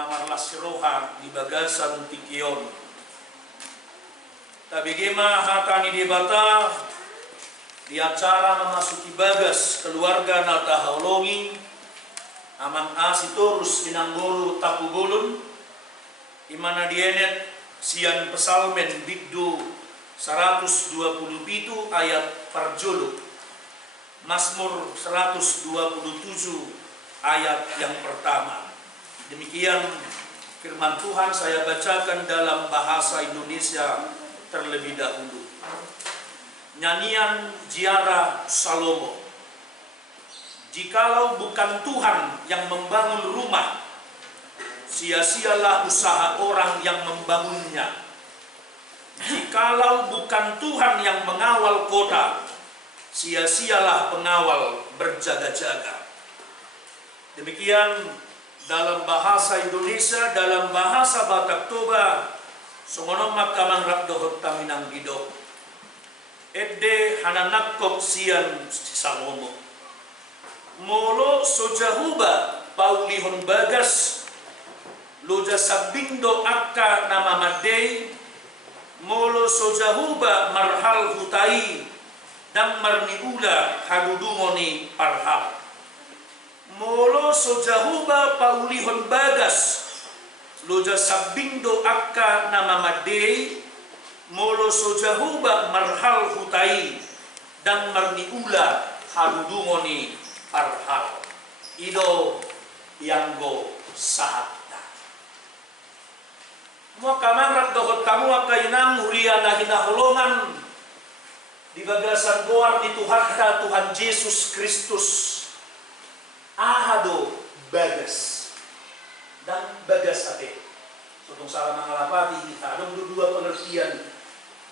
namarlas siroha di bagasan tikion. Tabigema hatani debata di acara memasuki bagas keluarga nata haulongi amang asitorus inanggoro tapugulun imana dienet sian pesalmen biddu 127 ayat parjolo Mazmur 127 ayat yang pertama. Demikian firman Tuhan saya bacakan dalam bahasa Indonesia terlebih dahulu. Nyanyian Ziarah Salomo. Jikalau bukan Tuhan yang membangun rumah, sia-sialah usaha orang yang membangunnya. Jikalau bukan Tuhan yang mengawal kota, sia-sialah pengawal berjaga-jaga. Demikian dalam bahasa Indonesia, dalam bahasa Batak Toba, songonom makamang rakdohot taminang gido. Edde hananakop sian Salomo. Molo sojahuba paulihon bagas, loja sabindo akka nama madei, molo sojahuba marhal hutai, dan marniula hadudungoni parhal. Molo sojahuba paulihon bagas, loja sabindo akka nama madei, molo sojahuba marhal hutai, dan marniula hadudungoni parhal. Ido yanggo sahatta. Mua kamanrak dohot kamu akainang huriana hinaholongan di bagasan goar di Tuhatta Tuhan Yesus Kristus. Ahado bagas dan bagas ate. Sotong salah mangalapati kita adong dua pengertian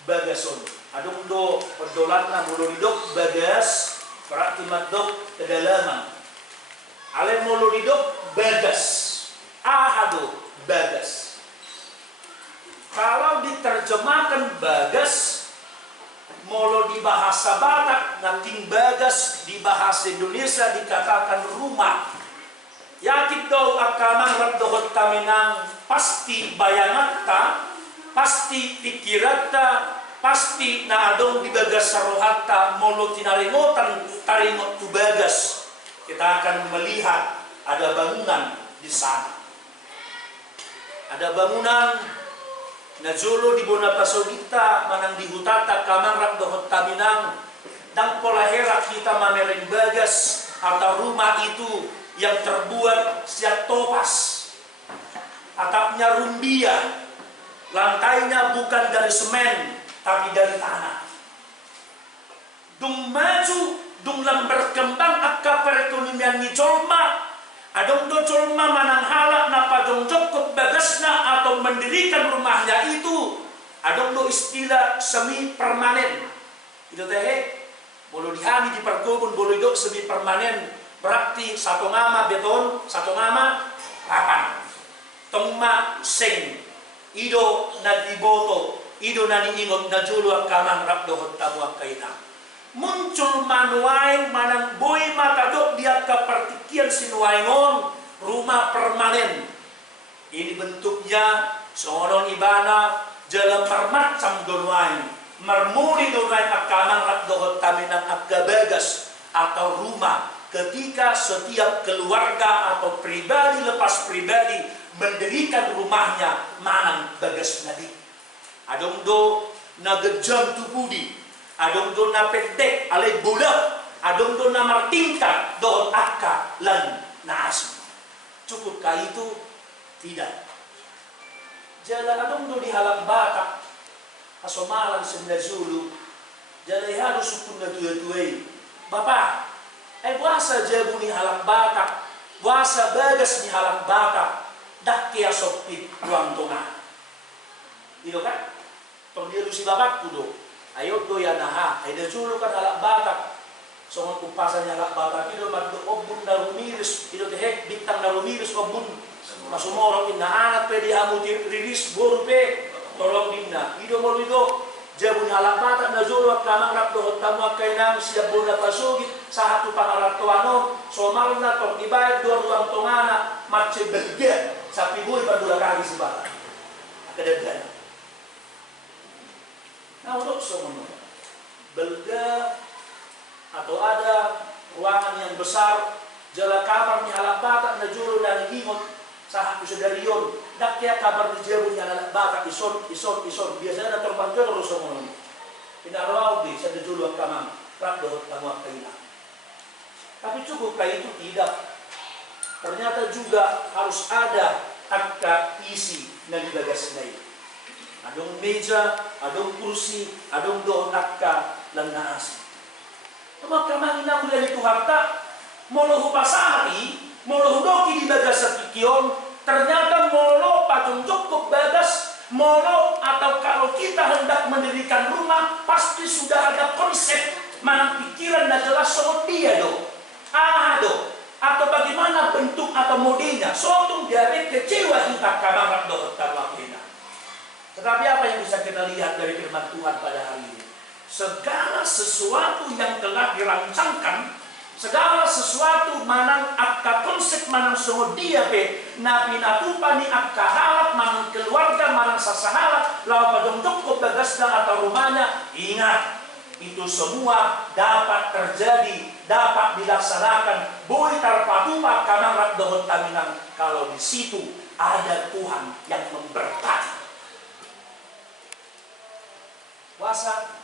bagason. Adong do perdolanna mulodidok bagas berarti madok kedalaman. Ale mulodidok bagas. Ahado bagas. Kalau diterjemahkan bagas molo di bahasa Batak, nating bagas di bahasa Indonesia dikatakan rumah. Yakin daw akamang raddohot taminang pasti bayangatta, pasti pikiratta, pasti naadong di bagas sarohatta molo tinaringotan taringot tu bagas. Kita akan melihat ada bangunan di sana. Ada bangunan Najolo di Bonapasogita manang dihutata kamang rakdohot taminang dan polahera kita mamereng bagas atau rumah itu yang terbuat siat topas, atapnya rumbia, lantainya bukan dari semen tapi dari tanah. Dung maju, dung lam berkembang akka perekonomian ni jolma. Adong do jolma manang halak napa dong jokot bagasna atau mendirikan rumahnya itu. Adong do istilah semi permanen. Itu teh bolo dihami di perkebun bolo do semi permanen berarti satu ngama beton, satu ngama papan. Tongma seng ido na diboto, ido na niingot na julu akamang rakdohot tamu akaina. Muncul manuaing manang boy matadok dia kepertikian sinuaingon rumah permanen. Ini bentuknya seorang ibana jalan permacam donuaing marmuri donuaing akamang rakdohot taminang agabagas atau rumah ketika setiap keluarga atau pribadi lepas pribadi mendirikan rumahnya manang bagas nadi. Adong do nagejam tupudi. Adong do na pedek alay budak, adong do na martingkat doon akka lan naas. Cukup kah itu? Tidak. Jalan adong do di halak Batak, kasomalan senda Zulu, jalan harus sukun na tuya-tuyay. Bapak, buasa jabu ni halak Batak, buasa bagas ni halak Batak, dak kaya sopit ruang tongah. Ito kan? Tong dia lu si bapak kudo. Ayo do ya naha, ay dajulu kan halak Batak. Songon kumpasan halak Batak itu magdo obun na rumiris, itu tehek bintang na rumiris obun. Masumorok inna anak pwede amu rilis borpe tolong dinna. Ido mo lido jabun halak Batak na zulu at kamang rakdo tamu kainam siap bona pasugit sa hatu pangaratuano. So malna tok dibayad do ruang tongana matche bergen sa piboy dadana. Nah, untuk semua belga atau ada ruangan yang besar, jala kamar ni halak batak na juro na nagimot sa kusadariyon, nakya kabar ni jero ni halak batak ison. Biasanya na terbangga terus semua. Pinaraw di sa juro ang kamang rakdo tangwak kaila. Tapi cukup kayak itu tidak. Ternyata juga harus ada akta isi na dibagas na ito. Adong meja, adong kursi, adong doon akta lang naasi. Maka ina ulah itu harta, molo pasari, molo doki dibagas sa kikion, ternyata molo patong cukup bagas, molo atau kalau kita hendak mendirikan rumah, pasti sudah ada konsep, manang pikiran na jelas soal dia do. Atau bagaimana bentuk atau modelnya. Suatu dari kecewa kita kamar doa kita. Tetapi apa yang bisa kita lihat dari firman Tuhan pada hari ini? Segala sesuatu yang telah dirancangkan, segala sesuatu manang akta konsep manang semua dia nabi natupani akta halak manang keluarga manang sasahalak lawan padong cukup bagasna atau rumahnya. Ingat, itu semua dapat terjadi, dapat dilaksanakan. Boleh terpatupa karena dohon taminang kalau di situ ada Tuhan yang memberkati. Wasa,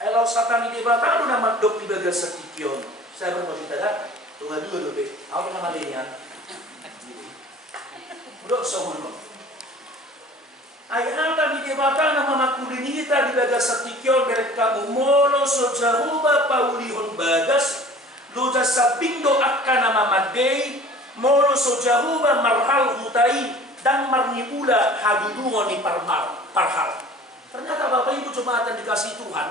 elaw satan ini batalo na magdok di bagas sa kikion. Saya bermaksud tadi, Tuhan dua dobe. Ako na malihan. Udok sa hunod. Ay ata di debata na mamakulinita di bagas sa tikyon mereka mumolo so jahuba paulihon bagas luja sa pindo akka na mamadei molo so jahuba marhal hutai dan marnibula hadudungo ni parhal. Ternyata Bapak Ibu jemaat yang dikasih Tuhan,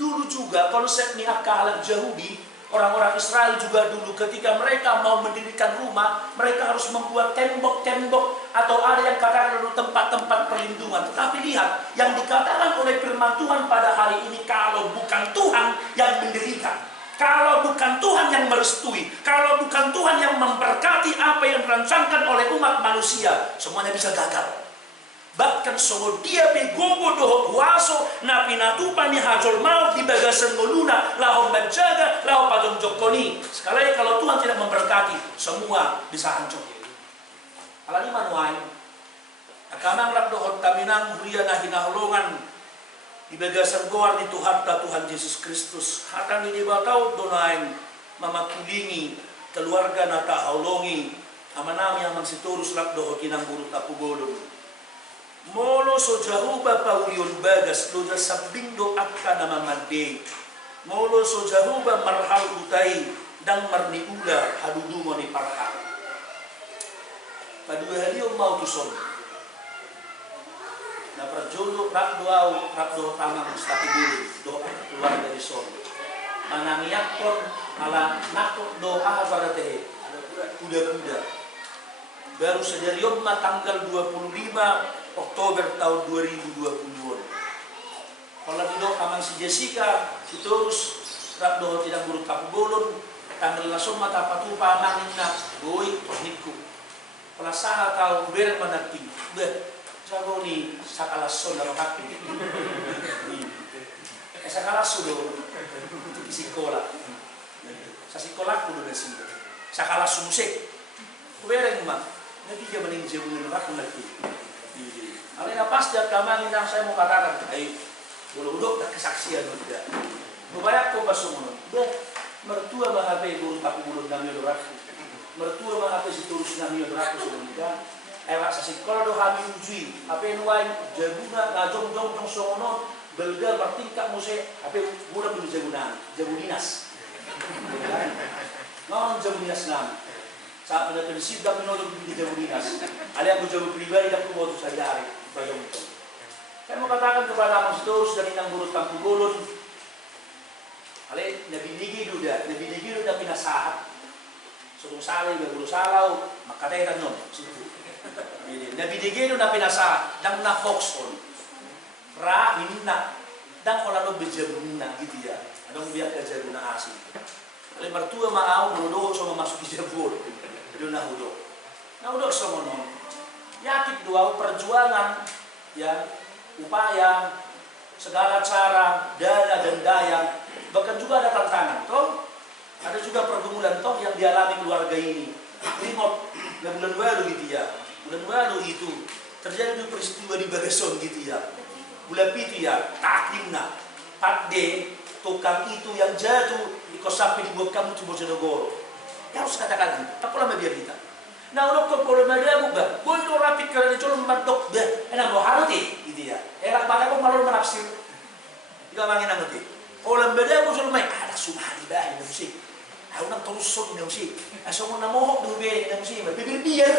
dulu juga konsep ni akka halak Yahudi, orang-orang Israel juga dulu ketika mereka mau mendirikan rumah, mereka harus membuat tembok-tembok atau ada yang katakan dulu tempat-tempat perlindungan. Tetapi lihat, yang dikatakan oleh firman Tuhan pada hari ini, kalau bukan Tuhan yang mendirikan, kalau bukan Tuhan yang merestui, kalau bukan Tuhan yang memberkati apa yang dirancangkan oleh umat manusia, semuanya bisa gagal. Bahkan semua dia begogo doho waso na pinatupan ni hajol maut di bagasan moluna lahom menjaga lahom padong jokoni. Sekali kalau Tuhan tidak memberkati, semua bisa hancur. Alani manuai akamang rap dohon taminang huria na hinahulungan di bagasan goar ni Tuhan Yesus Kristus. Hatang ini batau donain mamakulingi keluarga na tahaulungi amanami amang siturus rap doho kinang buru tapugolon. Molo so jahuba paulion bagas loja sabindo akka na mamande. Molo so jahuba marhal utai dan marniula hadudungo ni parhal. Padua haliyo mau tuson. Na prajono rakdo tamang stati dulu doa keluar dari son. Manangiyakon ala nakot doa barate kuda-kuda. Baru sedarion tanggal 25 Oktober tahun 2020. Kalau di doa kamang si Jessica, si Torus, rakdo tidak buruk kapugolon, tanggal langsung mata patupa mangin na, boy, niku. Kalau saha tahu beren manati, jago ni sakalason na makapi. Sakalaso do, itu sikola. Sa sikola ko do na siya. Sakalaso musik. Beren mah, nanti dia maning jauh aku lagi. Alina pasti kamangin yang saya mau katakan, ay bulu-bulu tak kesaksian tidak. Mubayak ko pasunod. Mertua mahape burung aku bulog na miyo doraku. Mertua mahape si turus na miyo doraku sudah. Ewa sa sekolah do kami ujui. Ape nuai jaguna ngajong songonon belga bertingkah muse. Ape budak dulu jagudinas. Mau jagudinas nam. Saat pada prinsip dah menolak di jagudinas. Ali aku jago pribadi dah aku buat saya hari. Saya mau katakan kepada Mas Torus dari nang burut kampugolon. Ale nabi nigi duda pinasahat. Suruh salay guru salau makatay tanong. Nabi nigi duda pinasahat dang na fox on. Ra minna dang wala no bejabuna gitu ya. Anong biyak ka jabuna asin. Ale martua maaw nudo so masuk di jabur. Do na hudo. Na hudo so mono. Yakit dua perjuangan ya, upaya, segala cara, dana dan daya, bahkan juga ada tantangan, toh, ada juga pergumulan toh yang dialami keluarga ini. Ingat, bulan lalu gitu ya, bulan lalu itu terjadi peristiwa di Bagason gitu ya, bulan itu ya, taklimna, Pakde, tukang itu yang jatuh di kosapi di buat kamu tuh Bojonegoro. Ya harus katakan itu, apa lama biar kita. Nah, untuk kalau ada bukan, gue itu rapid kalau dicolong mantok deh, enak mau haruti, gitu ya. Enak pada kok malu menafsir, tidak mangin nanti. Kalau beda gue selalu main, ada sunnah di bawah ini musik. Aku nak terus sok ini musik. Asal mau namohok dulu beda ini musik, bibir biar,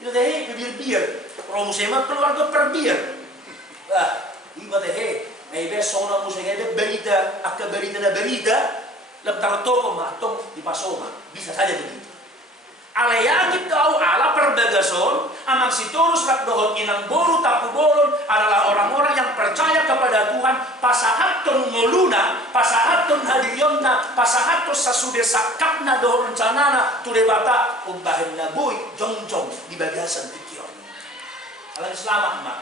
itu teh bibir biar. Kalau musik mah keluarga perbiar. Ah, ibadah teh, besok nak musik berita, akal berita na berita, lemtar toko mah, tong di pasoma, bisa saja begitu. Alayagit kau ala perbagason amang sitorus rakdohon inang boru tapu bolon adalah orang-orang yang percaya kepada Tuhan pasahaton ngoluna pasahaton hadiyonna pasahaton sasude sakapna dohon rencanana tude bata umbahin nabui jongjong di bagasan pikiran alang selamat mak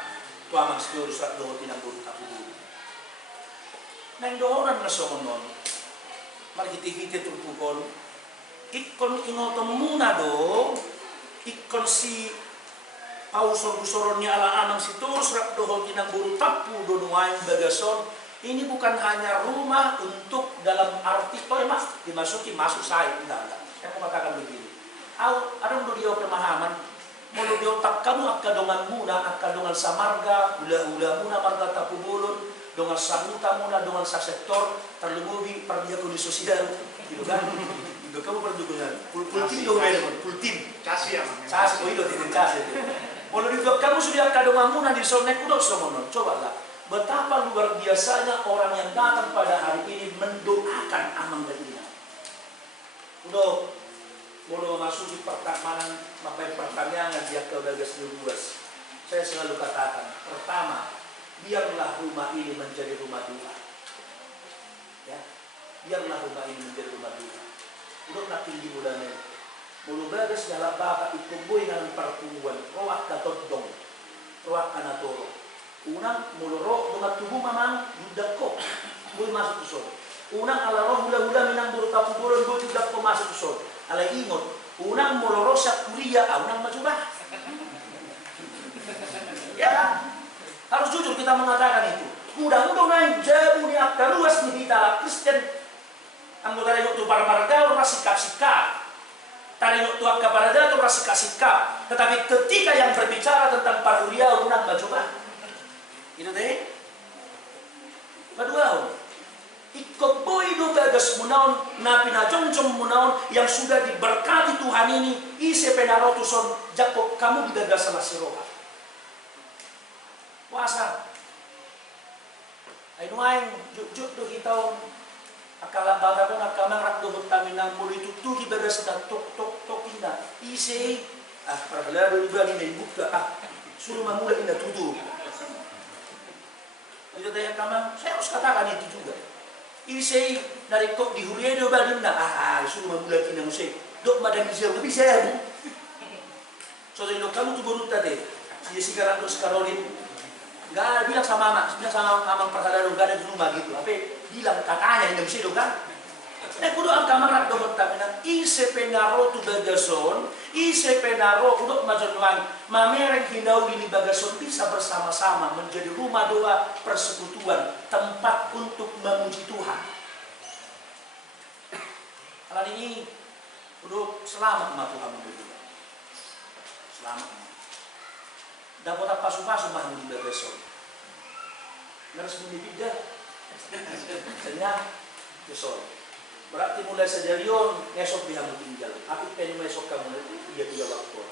tu amang sitorus rakdohon inang boru tapu bolon nang dohonan nasomonon mari kita turpukon ikon inoto muna dong ikon si pausor-usoronnya ala anang si terus rak dohon inang buru tapu donuain bagason ini bukan hanya rumah untuk dalam arti toh mas dimasuki masuk saya enggak saya mau katakan begini ada untuk dia pemahaman mau dia otak kamu akka dongan muna akka dongan samarga ula muna marga tapu bolon dongan sahuta muna dongan sa sektor terlebih perdia kondisi sosial gitu kan. Kamu perjuangan pultim dong memang pultim kasih ya kasih itu tidak kasih kalau di kamu sudah kadang mamunan di sonek udah semono coba lah betapa luar biasanya orang yang datang pada hari ini mendoakan amang dan udah mau masuk di pertanyaan dia ke bagas luas saya selalu katakan pertama biarlah rumah ini menjadi rumah doa ya biarlah rumah ini menjadi rumah doa udah nak tinggi budanya mulu bagas dalam bapak itu boy dengan pertumbuhan roak katodong roak kanatoro unang mulu roh dengan tubuh mamang yudak kok boy masuk ke sol unang ala roh hula-hula minang buru tapu buron boy yudak kok masuk ke sol ala ingot unang mulu roh sak kuria unang macoba ya harus jujur kita mengatakan itu mudah-mudahan jauh di akar luas di kita Kristen anggota dari waktu para orang sikap-sikap tadi waktu kepada orang sikap-sikap tetapi ketika yang berbicara tentang paruria orang nggak coba itu deh kedua ikut boy do bagas munaon napi na jongjong munaon yang sudah diberkati Tuhan ini ise penarotuson jakob kamu digagas sama siroha puasa ay nuaing juk do kita akala bata ko nakamang rakdo taminang muli tutugi bagas na tok inda isi pergelado juga ini buka suruh mamula inda tutu itu daya kamang saya harus katakan itu juga isi dari kok dihuriya do balin na suruh mamula inda musik dok madang siya tapi saya bu so dok kamu tu burut tadi si sekarang dos karolin nggak bilang sama amang pergelado nggak ada di rumah gitu tapi bilang katanya yang bisa kan kudu ang kamar do taminang ise penaro tu bagason ise penaro untuk majuan mamereng hindau di bagason bisa bersama-sama menjadi rumah doa persekutuan tempat untuk memuji Tuhan hal ini kudu selamat ma Tuhan berdua selamat dapat apa pasu-pasu mah di bagason ngeres mendidik senyap besok berarti mulai sejarion esok dia mau tinggal tapi pengen esok kamu nanti dia waktu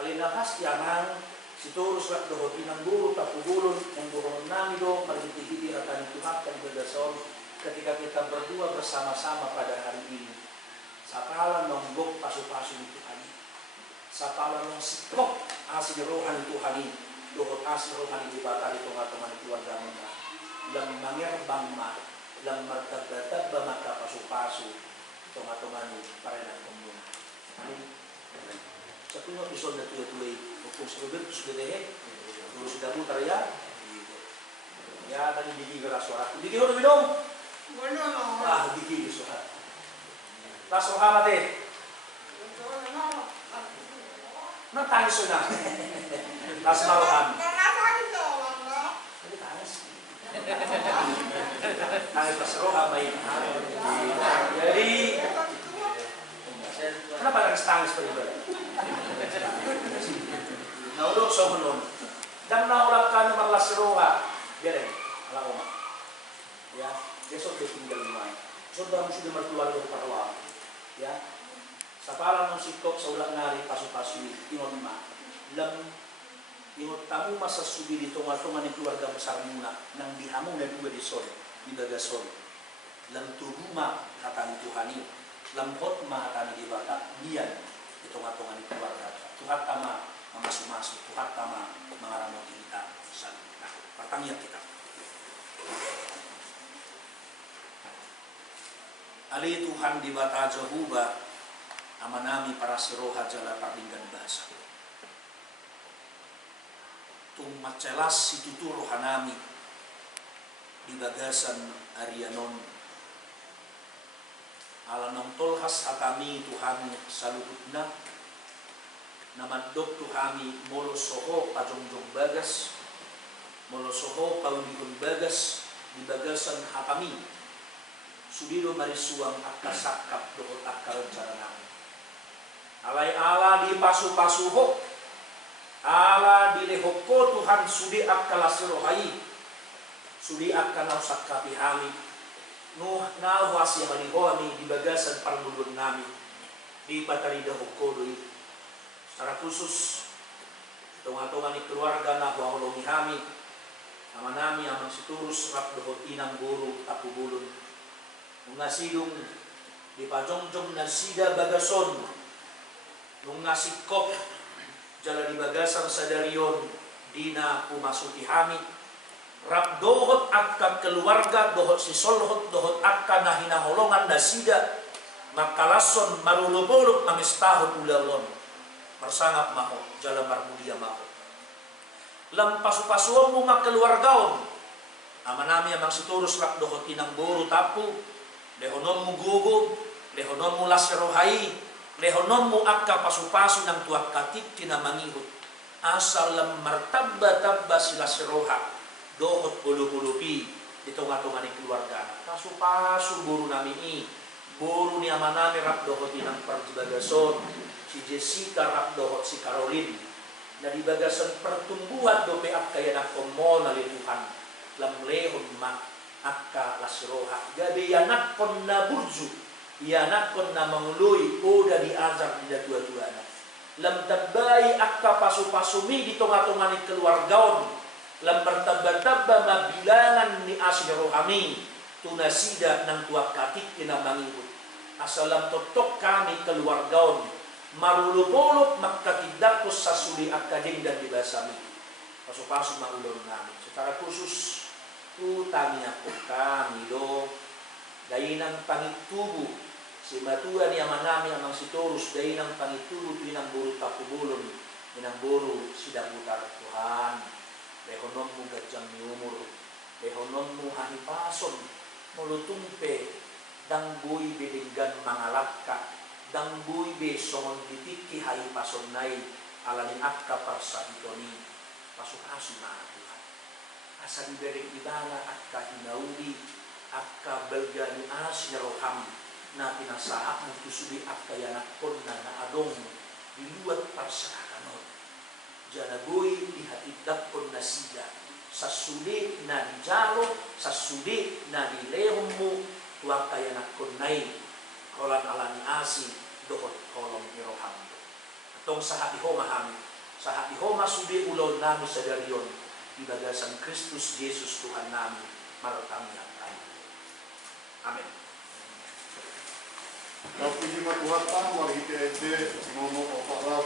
alina pasti amang si terus rak dohot inang buru tapu bulun yang dohon nami do marititi akan Tuhan berdasar ketika kita berdua bersama-sama pada hari ini sapala nombok pasu-pasu di Tuhan sapala nong sikok asli rohani Tuhan ini dohot asli rohani di batari teman-teman keluarga mereka lang mangerbang ma lang martagdatag ba maka pasu-pasu teman-teman para na komun sa puno isod na tuloy-tuloy kung sa Roberto Sudehe Guru sudah putar ya. Ya tadi Diki gerak suara. Diki udah minum? Ah, Diki suara. Tas roha mate. Nah tangis sudah. Tas marohan. Ini tangis. Tangis tas roha baik. Jadi kenapa tangis beribadah? Naulog sa hulong. Dan naulog ka naman lasiroha. Biar alam mo. Ya, besok dia tinggal di mana. Sudah mesti dia mertua dari parawa. Ya, sa parang ng sikop sa ulang nari pasu-pasu ingot ma. Ingot tamu masa subi dito ngatungan ng keluarga besar muna nang dihamong na dua di sol, di bagasol. Lam tuguma kata ni Tuhani. Lam hotma kata ni Bata. Diyan ito ngatungan ng keluarga. Tuhat tama masuk-masuk Tuhan tama mengarang kita nah, pertanyaan kita Ali Tuhan di bata Jehuba amanami para siroha jala pardinggan bahasa tung macelas situtu rohanami di bagasan Arianon alanong tolhas hatami Tuhan salubutna namandok tuhami molosoho pajongjong bagas molosoho paunihun bagas di bagasan hatami sudido marisuang akka sakap dohot akka rencana nami alai ala di pasu-pasuho ala di lehoko Tuhan sudi akka lasirohai sudi akka nausak kapihami nuh nawasi halihoami di bagasan parmudun nami di patarida hoko doi secara khusus tunga-tunga ni keluarga na huang hami nama nami amang siturus rap dohot inang guru tapu bulun nungasidung di pajongjong na sida bagason nungasikop jala di bagasan sadarion dina pumasuki hami rap dohot akka keluarga dohot sisolhot dohot akka na hinaholongan na sida makalason marulupuluk mangistahot ulalon bersangap maho jalan marmudia maho lam pasu-pasuon mo keluargaon amanami amang siturus lak dohot inang boru tapu lehonon mo gugub lehonon mo lasirohai lehonon mo akka pasu-pasu ng tuak katip tinamangihut asal lam martabba-tabba sila siroha dohot ulu-ulupi ditunga-tunga ni keluarga pasu-pasu buru nami boru ni amanami rap dohot inang parjibagason si Jessica rap dohot si Caroline na di bagasan pertumbuhan dope akka yan ako mo na Tuhan lam lehon ma akka lasiroha gabi yanak kon na burju yanak kon na manguluy o da di azar di datua-tua na lam tabay akka pasu-pasumi di tunga-tunga ni keluargaon lam bertabba-tabba mabilangan ni asyarohami tunasida ng tuak katik tinamangihut asalam totok kami keluargaon marulupuluk magkatidakos sa suli akading dan dibasami pasok-pasok maulon namin secara khusus utami ako kami do dainang pangitubo si matuan ni amanami amang sitorus dainang pangitubo tinang buru tapubulon tinang buru sidabutar Tuhan lehonon mo gadyang ni umur lehonon mo hanipason mulutumpe dangboy bilinggan mangalaka dangboy besongon ditiki hai pasonnai alanin akka parsa itoni pasuk-asu na Tuhan asa dibereng ibana akka hinauli akka belgani asya roham na pinasahak mo tusuli akka yanakon na naadong diluat parsa kanon janaboy dihatidakon na sida sa sulit na dijalo sa sulit na dilehom mo tuwag kaya nakunay kolan alani asi dohot kolong iroham atong sa hatihoma hami sa hatihoma sudi ulol nami sa dariyon di bagasan Kristus Jesus Tuhan nami marutang tayo. Amen. Kau puji Tuhan, mari kita ngomo apa